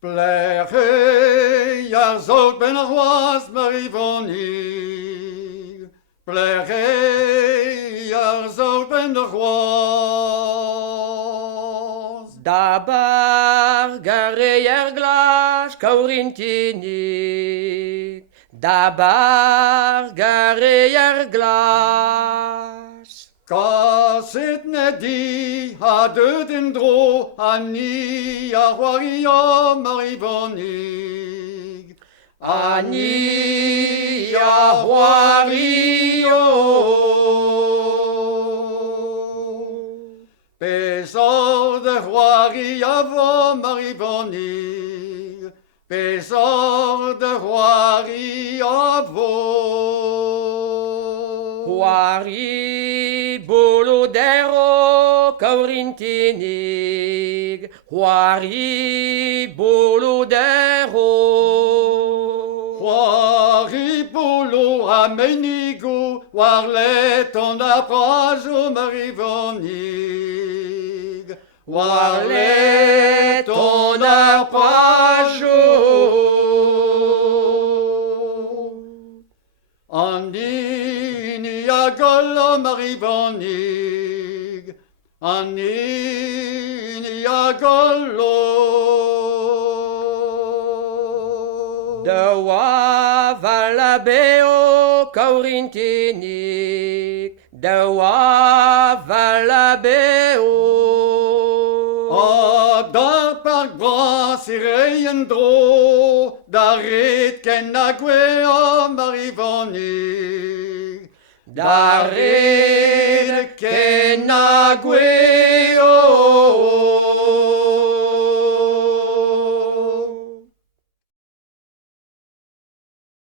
Pleche, ja zout ben nog was, Marie van hier. Pleche, ja zout ben nog was. Dabar gareier glas kaurintinik. Dabar gareier glas. Kaset ne di, ha den dro, ani, ja waria, Marie van hier. Ani ya wario. Pesor de waria vo, Marie van hier. Pesor de waria vo. Huari bolodero kaurintinig. Huari bolodero. Wari polo amenigo, warlet on a prazo Marie van hier. Warlet on a prazo. Andini a golo Marie van hier. Andini a golo. De wa valabeo kaurintinik. De wa valabeo. Daar par gras ireien dro, daar reed ken agwea Marie van hier. Daar reed ken agweo.